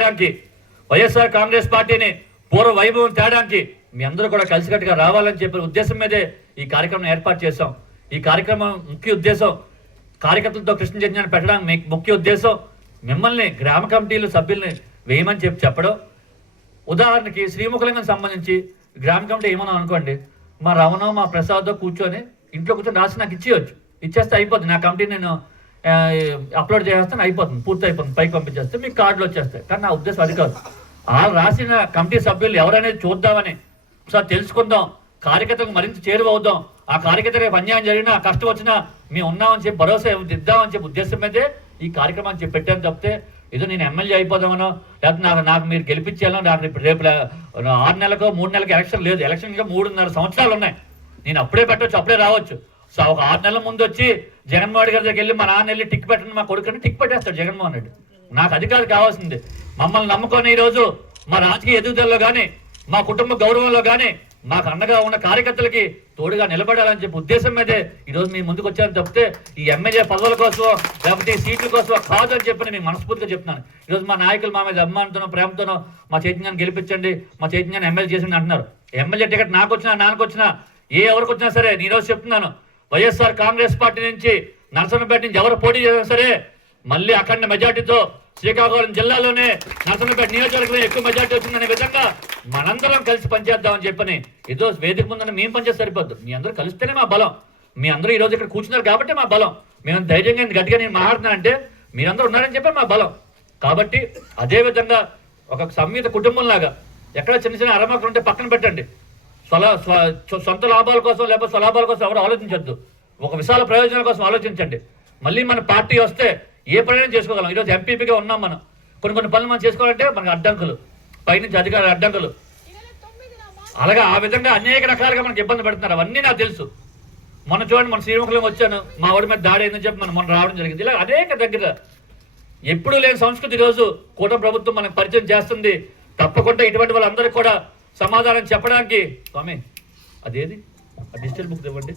వైఎస్ఆర్ కాంగ్రెస్ పార్టీని పూర్వ వైభవం తేడానికి మీ అందరూ కూడా కలిసికట్టుగా రావాలని చెప్పిన ఉద్దేశం మీదే ఈ కార్యక్రమం ఏర్పాటు చేశాం. ఈ కార్యక్రమం ముఖ్య ఉద్దేశం కార్యకర్తలతో కృష్ణ చైతన్యాన్ని పెట్టడానికి ముఖ్య ఉద్దేశం మిమ్మల్ని గ్రామ కమిటీలు సభ్యుల్ని వేయమని చెప్పడం. ఉదాహరణకి శ్రీముఖలింగం సంబంధించి గ్రామ కమిటీ ఏమన్నా అనుకోండి, మా రమణ మా ప్రసాద్ కూర్చొని ఇంట్లో కూర్చొని రాసి నాకు ఇచ్చేస్తే అయిపోతుంది. నా కమిటీ నేను అప్లోడ్ చేసేస్తాను, అయిపోతుంది, పూర్తి అయిపోతుంది, పైకి పంపించేస్తే మీకు కార్డులు వచ్చేస్తాయి. కానీ నా ఉద్దేశం అది కాదు. ఆ రాసిన కమిటీ సభ్యులు ఎవరనేది చూద్దామని, ఒకసారి తెలుసుకుందాం, కార్యకర్తలకు మరింత చేరువవుదాం, ఆ కార్యకర్తలకు అన్యాయం జరిగినా కష్టం వచ్చినా మేము ఉన్నామని చెప్పి భరోసా ఇద్దామని చెప్పి ఉద్దేశం మీదే ఈ కార్యక్రమాన్ని చెప్పి పెట్టాను తప్పితే ఏదో నేను ఎమ్మెల్యే అయిపోదామనో లేకపోతే నాకు మీరు గెలిపించాలో నాకు రేపు 6 నెలలకో 3 నెలలకు ఎలక్షన్ లేదు. ఎలక్షన్ ఇంకా 3.5 సంవత్సరాలు ఉన్నాయి. నేను అప్పుడే పెట్టవచ్చు, అప్పుడే రావచ్చు. సో ఒక 6 నెలల ముందు వచ్చి జగన్మోహన్ రెడ్డి గారి దగ్గరికి వెళ్ళి మా నాన్న వెళ్ళి టిక్ పెట్టండి మా కొడుకుని టిక్ పెట్టేస్తాడు జగన్మోహన్ రెడ్డి. నాకు అది కాదు కావాల్సింది. మమ్మల్ని నమ్ముకొని ఈరోజు మా రాజకీయ ఎదుగుదలలో కానీ మా కుటుంబ గౌరవంలో కానీ మాకు అండగా ఉన్న కార్యకర్తలకి తోడుగా నిలబడాలని చెప్పి ఉద్దేశం మీదే ఈరోజు మీ ముందుకు వచ్చారని తప్పితే ఈ ఎమ్మెల్యే పదవుల కోసం లేకపోతే ఈ సీట్ల కోసం కాదు అని చెప్పి నేను మనస్ఫూర్తిగా చెప్తున్నాను. ఈరోజు మా నాయకులు మా మీద అభిమానంతోనో ప్రేమతోనో మా చైతన్యాన్ని గెలిపించండి, మా చైతన్యాన్ని ఎమ్మెల్యే చేసి అంటున్నారు. ఎమ్మెల్యే టికెట్ నాకు వచ్చినా నాన్నకు వచ్చినా ఎవరికి వచ్చినా సరే నేను ఈరోజు చెప్తున్నాను, వైఎస్ఆర్ కాంగ్రెస్ పార్టీ నుంచి నరసన్నపేట నుంచి ఎవరు పోటీ చేసినా సరే మళ్ళీ అఖండ మెజార్టీతో శ్రీకాకుళం జిల్లాలోనే నరసన్నపేట నియోజకవర్గంలో ఎక్కువ మెజార్టీ వచ్చిందనే విధంగా మనందరం కలిసి పనిచేద్దామని చెప్పని ఏదో వేదిక ముందు మేము పనిచేస్తే సరిపోద్దు. మీ అందరూ కలిస్తేనే మా బలం. మీ అందరూ ఈరోజు ఇక్కడ కూర్చున్నారు కాబట్టి మా బలం. మేము ధైర్యంగా గట్టిగా నేను మాట్లాడుతున్నా అంటే మీరందరూ ఉన్నారని చెప్పి మా బలం. కాబట్టి అదేవిధంగా ఒక సంయుత కుటుంబంలాగా ఎక్కడ చిన్న చిన్న అరమకులు ఉంటే పక్కన పెట్టండి. సొంత లాభాల కోసం లేకపోతే స్వలాభాల కోసం ఎవరు ఆలోచించద్దు. ఒక విశాల ప్రయోజనాల కోసం ఆలోచించండి. మళ్ళీ మన పార్టీ వస్తే ఏ పనైనా చేసుకోగలం. ఈరోజు ఎంపీపీగా ఉన్నాం మనం. కొన్ని పనులు మనం చేసుకోవాలంటే మనకు అడ్డంకులు, పైనుంచి అధికారుల అడ్డంకులు, అలాగా ఆ విధంగా అనేక రకాలుగా మనకి ఇబ్బంది పెడుతున్నారు. అవన్నీ నాకు తెలుసు. మొన్న చూడండి, మన శ్రీముఖంలో వచ్చాను, మా వాడి మీద దాడి అయిందని చెప్పి మనం రావడం జరిగింది. ఇలా అనేక దగ్గర ఎప్పుడూ లేని సంస్కృతి ఈరోజు కూటమి ప్రభుత్వం మనకు పరిచయం చేస్తుంది. తప్పకుండా ఇటువంటి వాళ్ళందరికీ కూడా సమాధానం చెప్పడానికి స్వామి అదేది ఆ డిజిటల్ బుక్ ఇవ్వండి.